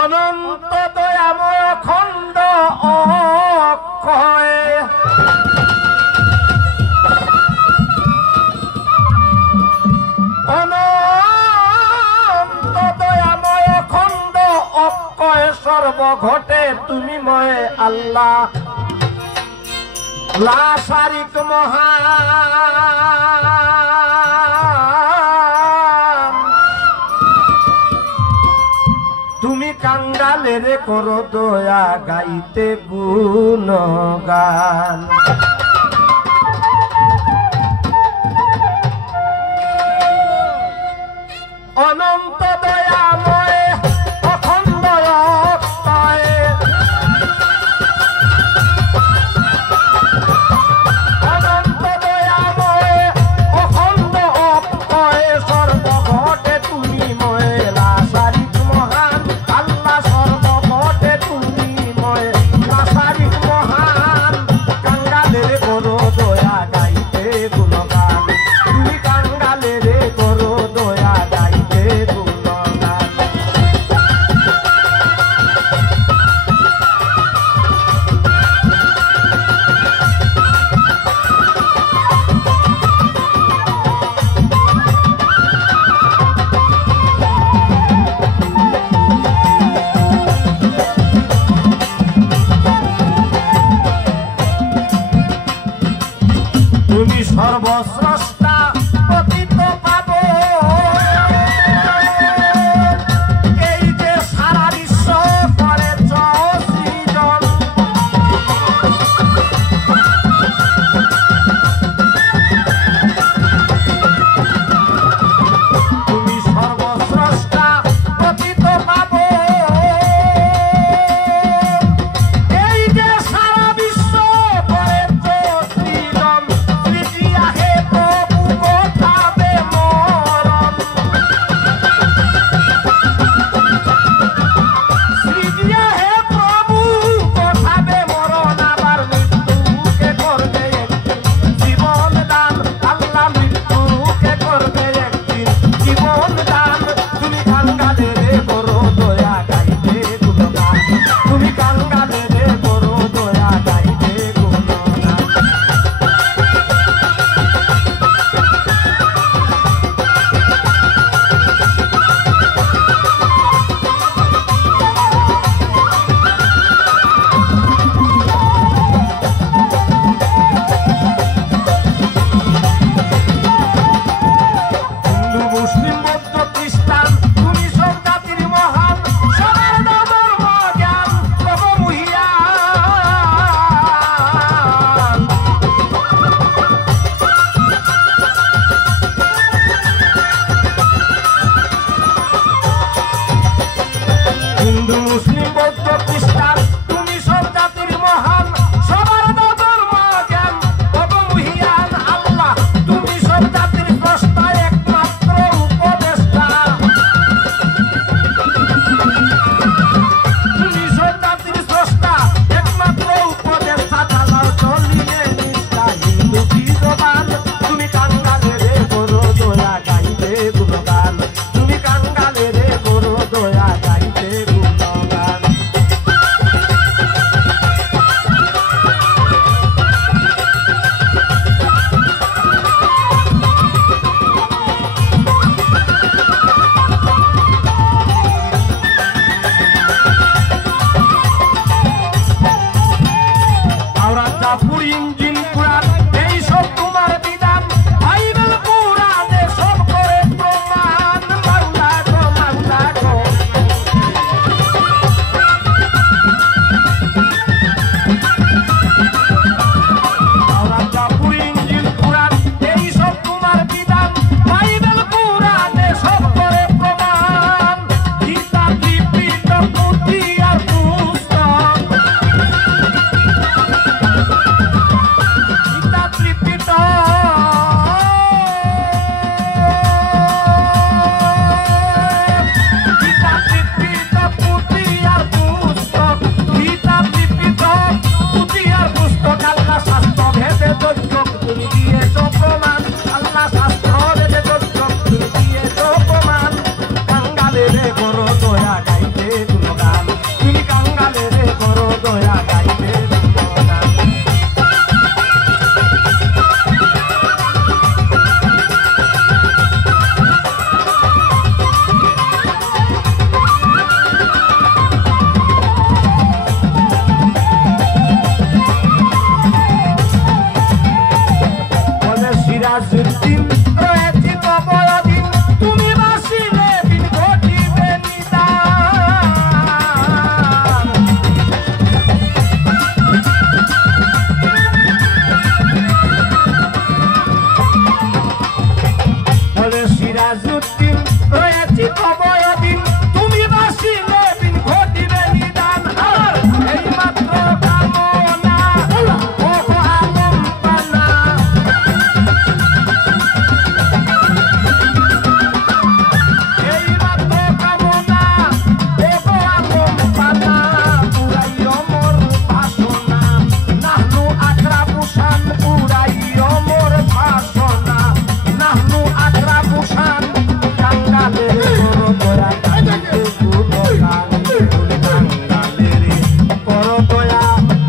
অনন্ত দয়াময় খণ্ড অক্ষয় অনন্ত দয়াময় খণ্ড অক্ষয় সর্বঘটে তুমি ময় আল্লাহ লা শারিক মহান তুমি কাঙ্গালের করো দয়া গাইতে গুণগান অনন্ত দয়াময় অখণ্ড অক্ষয় অনন্ত দয়াময় অখণ্ড অক্ষয় সর্বঘটে তুমি ময় লা শারিক মহান আল্লাহ সর্বঘটে তুমি ময় লা শারিক মহান কাঙ্গালের করো দয়া গাইতে গুণগান তুমি কাঙ্গালের করো দয়া গাইতে গুণগান তুমি সর্বস্রষ্টা পতিত পাব এই যে সারা বিশ্ব করেছ সৃজন তুমি সর্বস্রষ্টা পতিত পাব এই যে সারা বিশ্ব করেছ সৃজন সৃজিয়া হে প্রভু কোথাবে মরণ সৃজিয়া হে প্রভু কোথাবে মরণ আবার মৃত্যুকে করবে একদিন জীবন দান আল্লাহ মৃত্যুকে করবে একদিন জীবন দান তুমি কাঙ্গালের করো দয়া গাইতে গুণগান তুমি কাঙ্গালের করো দয়া গাইতে গুণগান হিন্দু মুসলিম বৌদ্ধ খ্রিস্টান তুমি সব জাতির মহান সবার ধর্ম জ্ঞান প্রভু মহিয়ান হিন্দু মুসলিম বৌদ্ধ খ্রিস্টান তুমি সব জাতির মহান সবার ধর্ম জ্ঞান প্রভু মহিয়ান আল্লাহ তুমি সব জাতির স্রষ্টা একমাত্র উপদেষ্টা তুমি সব জাতির স্রষ্টা একমাত্র উপদেষ্টা চালাও চলিয়ে নিষ্ঠা হিন্দু বিদ্যমান তুমি কাঙ্গালের করো দয়া গাইতে গুণগান তুমি কাঙ্গালের করো দয়া গাইতে গুণগান আওরাত জাফর ইঞ্জিন কুরআন এই সব তোমার বিধান বাইবেল কুরআনে সব করে প্রমাণ মাওলা গো আওরাত জাফর ইঞ্জিন কুরআন এই সব তোমার বিধান বাইবেল কুরআনে সব করে প্রমাণ গীতা ত্রিপিটক পুঁথি আর পুস্তক সিরাজউদ্দিন রয়েছি তবদিন তুমি বাসিলে দিন ঘটিবে নিদান বলে সিরাজউদ্দিন রয়েছি তবদিন তুমি বাসিলে দিন ঘটিবে নিদান আর এই মাত্র কামনা ও আলম পানা এই মাত্র কামনা ও আলম পানা পুরাইও মোর বাসনা নাহনু আক্রাবুসান পুরাইও মোর বাসনা নাহনু আক্রাবুসান কাঙ্গালে করো দয়া গাইতে গুলো গান কাঙ্গালে রে করো দয়া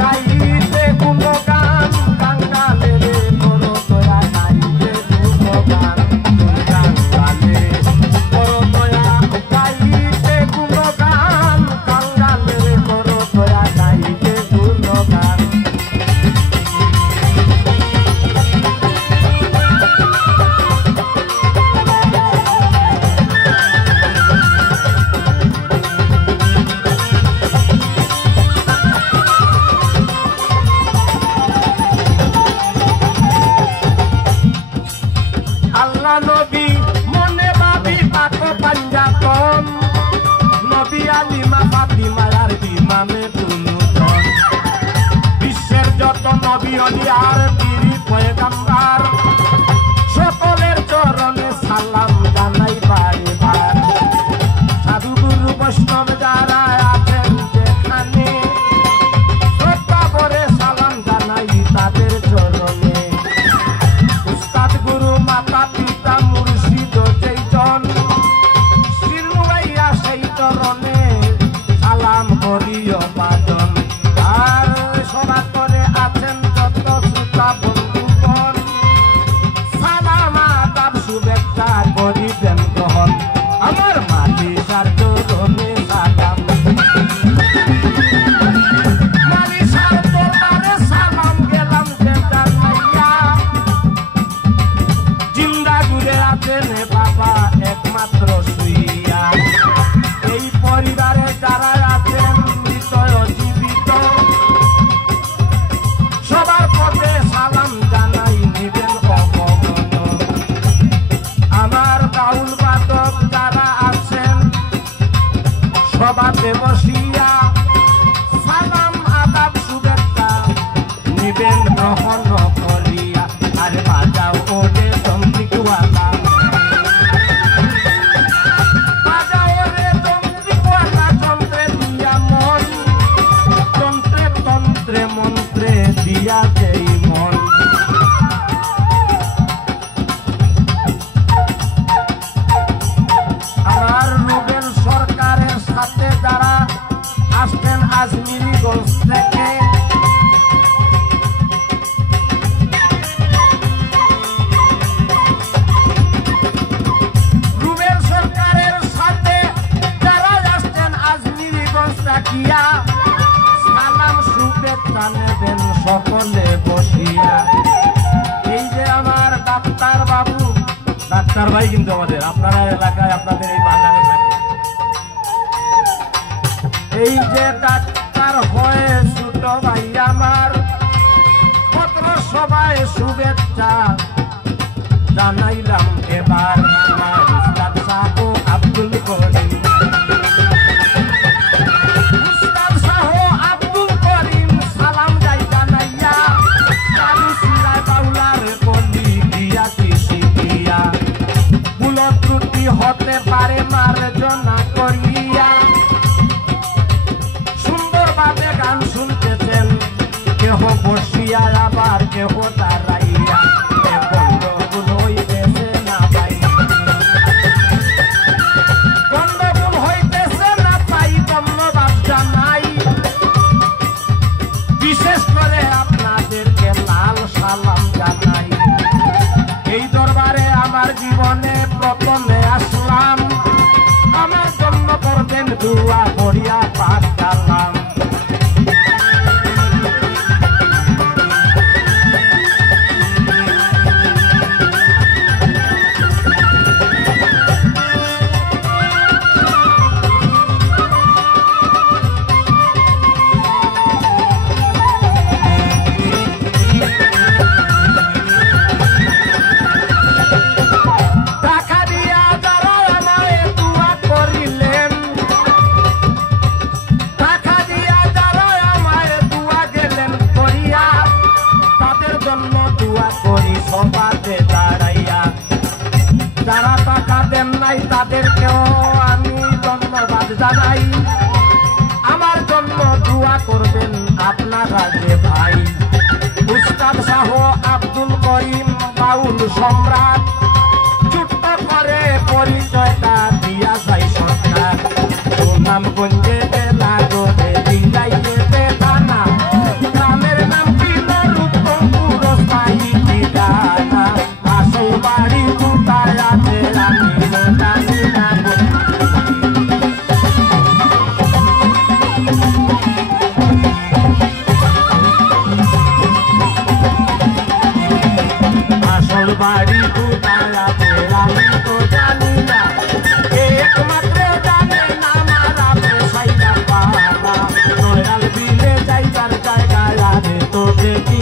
গাইতে গুলো গান কাঙ্গালে রে করো দয়া গাইতে গুলো গান কাঙ্গালে রে করো দয়া গাইতে গুলো গান কাঙ্গালে রে করো দয়া গাইতে গুলো গান আল্লাহ নবী মনে ভাবি পাক পাঞ্জাতন নবী আলিমা ফাতিমা আর ইমামে দুনুতন বিশ্বের যত নবী অলি আর বীর পয়গম্বর সকলের চরণে সালাম জানাই বারে বার সাধু গুরু বৈষ্ণব যারা আছেন যেখানে শ্রদ্ধা করে সালাম জানাই তাদের চরণে উস্তাদ গুরু মাতা পিতা মুর্শিদ যেইজন শিরুয়াইয়া সেই চরণে সালাম করিও বাদন আর সভা করে আছেন যত শ্রোতা বন্ধুগণ সালাম আদাব শুভেচ্ছা করিবেন গ্রহণ আমার মালিকার চরণে সালাম মালিকার দরবারে সালাম গেলাম যে জানাইয়া জিন্দা ঘুরে আছেন বাবা একমাত্র শুইয়া এই পরিবারে যারা আছেন মৃত জীবিত সবার পথে সালাম জানাই নিবেন অবগত আমার বাউল বাদক যারা আছেন সবাতে বসিয়া সালাম আদাব শুভেচ্ছা নিবেন গ্রহণ করিয়া আরে বাজাও ওরে তন্ত্রিকওয়ালা বাজাও রে তন্ত্রিকওয়ালা যন্ত্রে দিয়া মন তন্ত্রে তন্ত্রে মন্ত্রে দিয়া দেই মন আমার রুবেল সরকারের সাথে যারা আসতেন আজমিরিগঞ্জ থেকে রুবেল সরকারের সাথে যারা আসতেন আজমিরিগঞ্জ থাকিয়া সালাম শুভেচ্ছা নেবেন সকলে বসিয়া এই যে আমার ডাক্তার বাবু ডাক্তার ভাই কিন্তু আমাদের আপনারা এলাকায় আপনাদের এই বাজারে থাকে এই যে ডাক্তার হয়ে ছোট ভাই আমার পত্র সবাই শুভেচ্ছা জানাইলাম এবার আমার উস্তাদ সাহেব আব্দুল করিম উস্তাদ সাহেব আব্দুল করিম সালাম যাই জানাইয়া কারু সিরায় বাউলার বলি দিয়া কৃষি দিয়া ভুল ত্রুটি হতে পারে মার্জনা করিয়া সুন্দরভাবে গান শুনতেছেন কেহ বসিয়া আবার কেহ দাঁড়াইয়া গন্ডগোল হইতেছে না ভাই গন্ডগোল হইতেছে না তাই ধন্যবাদ জানাই বিশেষ করে আপনাদেরকে লাল সালাম জানাই এই দরবারে আমার জীবনে প্রথমে আসলাম আমার জন্য করবেন দুয়া করিয়া পাক কালাম রাজে ভাই উস্তাদ শাহ আব্দুল করিম বাউল সম্রাট ছোট্ট করে পরিচয়টা দিয়া যায় সরকার সুনামগঞ্জে লাগরে দিলাইতে থানা গ্রামের নাম ছিল রূপপুর স্থায়ী ঠিকানা আসল বাড়ি কোথায় আছে আমি জানি না আসল বাড়ি কোথায় আছে আমি তো জানি না একমাত্র জানে না মারা পেশাইয়া পালা দয়াল বিলে যাইবার জায়গা লাগে তো দেখি